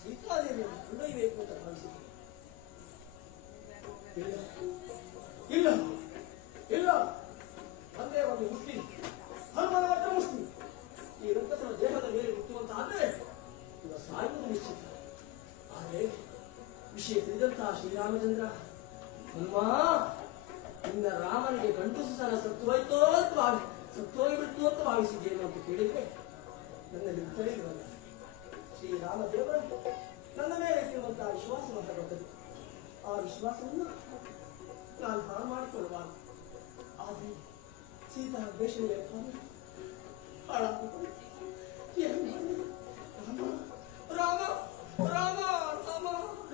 ಸೀತಾದೇವಿಯನ್ನು ಕೊಂಡೊಯ್ಯಬೇಕು ಅಂತ ಭಾವಿಸಿದೆ. ಇಲ್ಲ ಇಲ್ಲ, ಒಂದೇ ಒಂದು ಮುಷ್ಟಿ, ಹನುಮನಾಥ ಮುಷ್ಟಿ ಈ ರಕ್ತದ ದೇಹದ ಮೇಲೆ ಹುಟ್ಟುವಂತ ಆದರೆ ಇವ ಸಾಯುವುದು ನಿಶ್ಚಿತ. ಆದರೆ ವಿಷಯ ತಿಳಿದಂತಹ ಶ್ರೀರಾಮಚಂದ್ರ, ಹನುಮ ಇನ್ನ ರಾಮನಿಗೆ ಗಂಟು ಸಲ ಸತ್ತೋಯ್ತೋ ಅಂತ ಸತ್ತೋಗಿಬಿಟ್ಟು ಅಂತ ಭಾವಿಸಿದ್ದೇನು ಅಂತ ಕೇಳಿದ್ರೆ ನನ್ನಲ್ಲಿ ಉತ್ತರಿಸುವಲ್ಲ. ಶ್ರೀರಾಮ ದೇವರು ನನ್ನ ಮೇಲೆ ಇಟ್ಟಿರುವಂತಹ ವಿಶ್ವಾಸವನ್ನು ಬರ್ತದೆ. ಆ ವಿಶ್ವಾಸವನ್ನು ನಾನು ಹಾಳು ಮಾಡಿಕೊಳ್ಳಬಾರದು. ಆದರೆ ಸೀತಾ ಬೇಷಣೆ ಹಾಳಾಗಿಕೊಂಡು ರಾಮ ರಾಮ ರಾಮ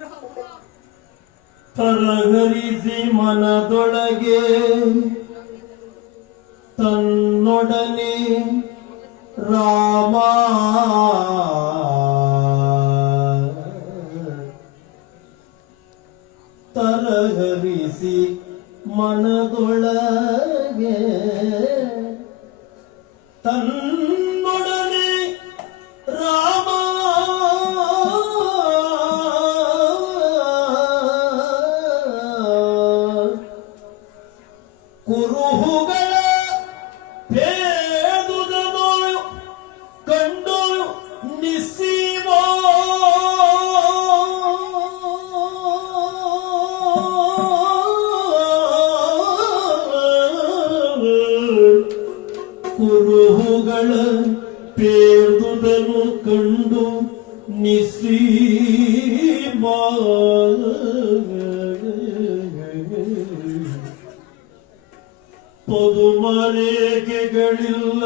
ರಾಮ ತರಗರಿಸಿ ಮನದೊಳಗೆ ತನ್ನೊಡನೆ ರಾಮ ತರಗರಿಸಿ ಮನದೊಳಗೆ ತನ್ನೊಡನೆ ರಾಮ ಕುರುಹುಗಳ ಭೇದುದನು ಕಂಡು ನಿಸ್ಸೀಮ ಕುರುಹುಗಳ ಪೇದುದನು ಕಂಡು ನಿಸ್ಸೀಮ ಪದುಮರೇಖೆಗಳಿಲ್ಲ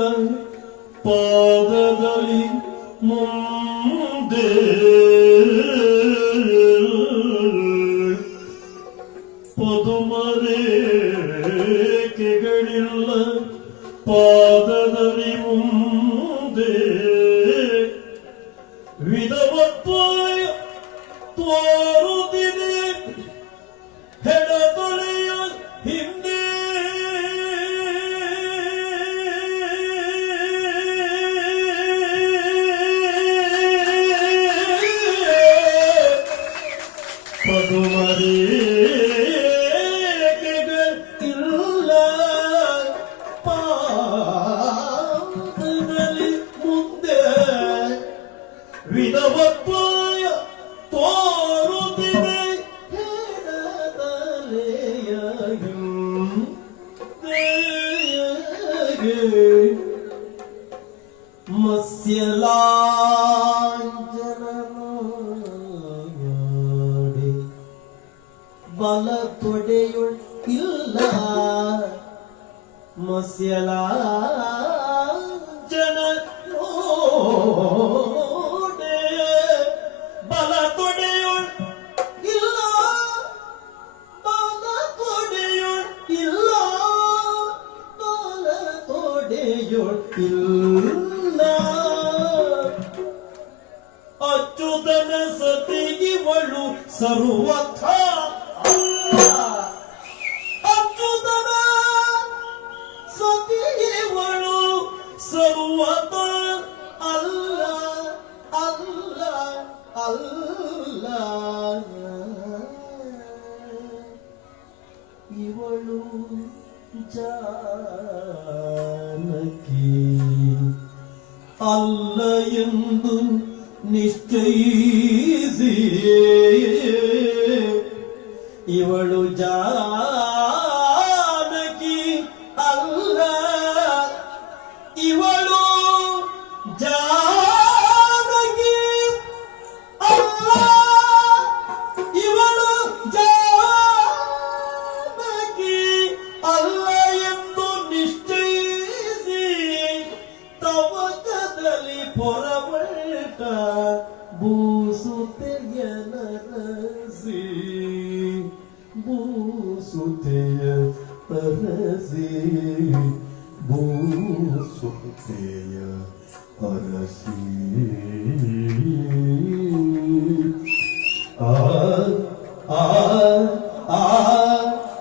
ಪಾದದಲ್ಲಿ ಮುಂದೆ ಪದುಮರೇಖೆಗಳಿಲ್ಲ ಪಾದದಲ್ಲಿ ಮುಂದೆ ವಿಧವತ್ವಾಯ ತೋರುತ್ತಿದೆ ಹೆಡತೊಳೆಯ ಹಿಂದೆ ಪದುಮರೇಖೆಗಳಿಲ್ಲ ಪಾದದಲ್ಲಿ ಮುಂದೆ ವಿಧವತ್ವಾಯ ತೋರುತ್ತಿದೆ ಹೆಡತಲೆಯ ಹಿಂದೆ ಮತ್ಸ್ಯಲಾಂಜನನೋಡಿ ಬಲ ತೊಡೆಯುಳ್ ಇಲ್ಲ ಮತ್ಸ್ಯಲಾಂಜನ ನೋಡೆ ಬಲ ತೊಡೆಯುಳ್ ಇಲ್ಲ ಬಲ ತೊಡೆಯುಳ್ ಇಲ್ಲ ಬಲ ತೊಡೆಯುಳ್ ಇಲ್ಲ ಅಚ್ಯುತನ ಸತಿಗಿವಳು ಸರ್ವಥ ಅಲ್ಲ ಅಚ್ಯುತನ ಸತಿಗಿವಳು ಸರ್ವಥ ಅಲ್ಲ ಅಲ್ಲ ಅಲ್ಲ ಇವಳು ಜಾನಕಿ ಅಲ್ಲ ಎಂದು ನಿಶ್ಚಯಿಸಿ ಇವಳು ಜಾನಕಿ ಅಲ್ಲ ಇವಳು ಜಾನಕಿ ಅಲ್ಲ ಇವಳು ಜಾನಕಿ ಅಲ್ಲ ಎಂದು ನಿಶ್ಚಯಿಸಿ ತವಕದಲ್ಲಿ ಪೊರಬಳ್ಳ ಭೂಸುತೆಯ ನರಸಿ ಭೂಸುತೆಯ ನರಸಿ ಭೂಸುತೆಯ ಅರಸಿ ಆ ಆ ಆ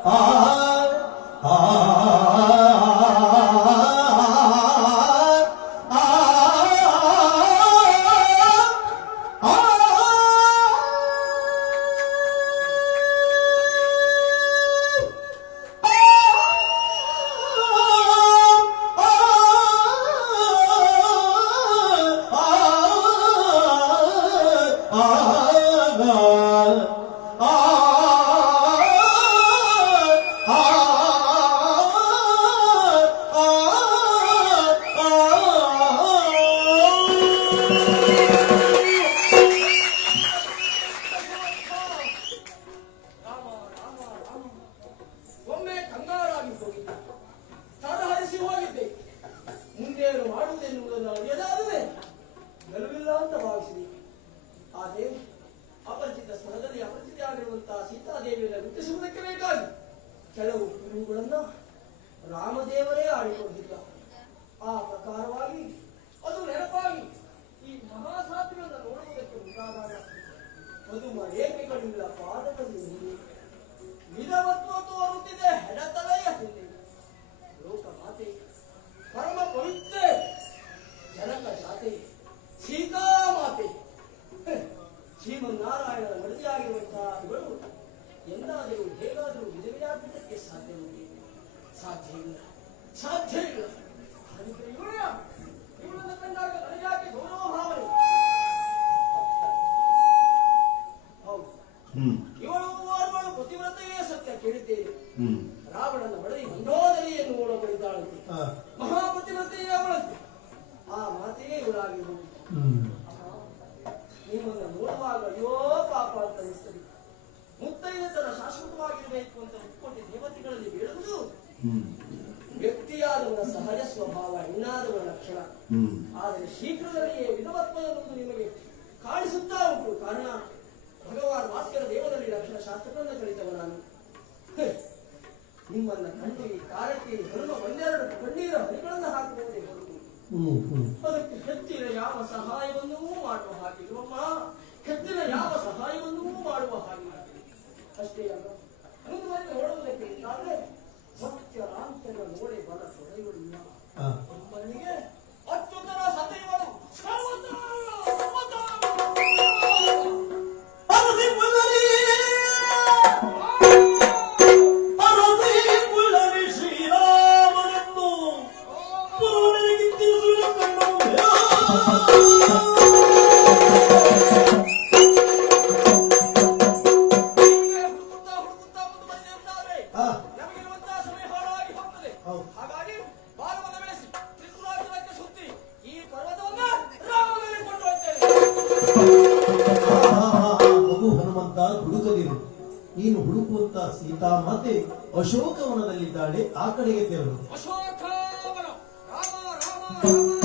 ಆ ಆ ರಾಮ ರಾಮ ರಾಮ ಒಮ್ಮೆ ಕಂಗಾಲಾಗಿ ಹೋಗಿದ್ದೆ, ತಡಹರಿಸಿ ಹೋಗಿದ್ದೆ. ಮುಂದೇನು ಮಾಡುವುದೆನ್ನುವುದನ್ನು ಅರಿಯದಾದರೆ ಗೆಲುವಿಲ್ಲ ಅಂತ ಭಾವಿಸಿದೆ. ಆ ದೇವಿ ಅಪರಿಚಿತ ಸ್ಥಳದಲ್ಲಿ ಅಪರಿಚಿತೆಯಾಗಿರುವಂತಹ ಸೀತಾದೇವಿಯನ್ನು ಗುರುತಿಸುವುದಕ್ಕೆ ಬೇಕಾಗಿ ಕೆಲವು ಗುರುಗಳನ್ನ ರಾಮದೇವರೇ ಆಡಿಕೊಂಡಿದ್ದ. ಆ ಪ್ರಕಾರವಾಗಿ ಅದು ನೆನಪಾಗಿ ಈ ಮಹಾಸಾಧ್ವಿಯನ್ನು ನೋಡುವುದಕ್ಕೆ ಮುಂದಾದಾಗ ಮಧುಮ ರೇಖೆಗಳಿಲ್ಲ ಪಾದದಲ್ಲಿ ವಿಧವತ್ವ ತೋರುತ್ತಿದೆ, ಹೆಡತಲೆಯ ಹಿಂದೆ ಲೋಕ ಮಾತೆ, ಪರಮ ಪವಿತ್ರ ಜನಕ ಜಾತೆ, ಸೀತಾ ಮಾತೆ, ಶ್ರೀಮನ್ನಾರಾಯಣನ ಮಡಿಯಾಗಿರುವಂತಹ ಇವಳು ಎಂದಾದರೂ ಹೇಗಾದರೂ ವಿಧವೆಯಾಗುವುದಕ್ಕೆ ಸಾಧ್ಯವಿದೆ? ಸಾಧ್ಯ ಇಲ್ಲ, ಸಾಧ್ಯ ಇಲ್ಲ. ಅದಕ್ಕೆ ಇವಳನ್ನು ಕಂಡಾಗ ನನಗಾಕೆ ಗೌರವ ಭಾವನೆ. ಹೌದು, ಇವಳು ಓರ್ವಳು ಪತಿವ್ರತೆಯೇ ಸತ್ಯ ಕೇಳಿದ್ದೇನೆ. ರಾವಣನ ಬಳಿ ಮಂದೋದರಿಯನ್ನು ನೋಡಬಳಿದ್ದಾಳಂತೆ, ಮಹಾಪತಿವ್ರತೆಯೇ ಅವಳಂತೆ. ಆ ಮಾತೆಯೇ ಇವಳಾಗಿ ಹೋಗಿ ನಿಮ್ಮನ್ನು ನೋಡುವಾಗ ಅಯ್ಯೋ ಪಾಪ ಅಂತ ಅನಿಸ್ತದೆ. ಮುತ್ತೈದೆತರ ಶಾಶ್ವತವಾಗಿರಬೇಕು ಅಂತ ಒಪ್ಪಿಕೊಂಡ ದೇವತೆಗಳಲ್ಲಿ ಬೇಡುವುದು ವ್ಯಕ್ತಿಯಾದವನ ಸಹಜ ಸ್ವಭಾವ, ಹೆಣ್ಣಾದವನ ಲಕ್ಷಣ. ಆದರೆ ಶೀಘ್ರದಲ್ಲಿಯೇ ವಿಧವತ್ವ ಎನ್ನುವುದು ನಿಮಗೆ ಕಾಣಿಸುತ್ತಾ ಉಂಟು. ಕಾರಣ ಭಗವಾನ್ ಭಾಸ್ಕರ ದೇವರಲ್ಲಿ ಲಕ್ಷಣ ಶಾಸ್ತ್ರಗಳನ್ನು ಕಲಿತವ ನಾನು. ನಿಮ್ಮನ್ನ ಕಂಡು ಈ ಕಾರ್ಯಕ್ಕೆ ಧರ್ಮ ಒಂದೆರಡು ಕಣ್ಣೀರ ಹನಿಗಳನ್ನು ಹಾಕುವುದೇ ಹೊರತು ಅದಕ್ಕೆ ಹೆಚ್ಚಿನ ಯಾವ ಸಹಾಯವನ್ನೂ ಮಾಡುವ ಹಾಗಿರುವಮ್ಮ, ಹೆಚ್ಚಿನ ಯಾವ ಸಹಾಯವನ್ನೂ ಮಾಡುವ ಹಾಗಿಲ್ಲ. ಅಷ್ಟೇ ಅಲ್ಲ, ಮುಂದುವರೆದು ನೋಡುವುದಕ್ಕೆ ಇದ್ದಾದ್ರೆ ಸತ್ಯರಾಂತರ ನೋಡಿ ಬಲ ತೊಡೆಯುವುದಿಲ್ಲ. ನಿಮ್ಮನಿಗೆ ಅತ್ಯುತ್ತರ ಸತ್ಯಗಳು ನೀನು ಹುಡುಕುವಂತ ಸೀತಾ ಮಾತೆ ಅಶೋಕವನದಲ್ಲಿದ್ದಾಳೆ, ಆ ಕಡೆಗೆ ತೆರಳು. ಅಶೋಕವನ ರಾಮ ರಾಮ ರಾಮ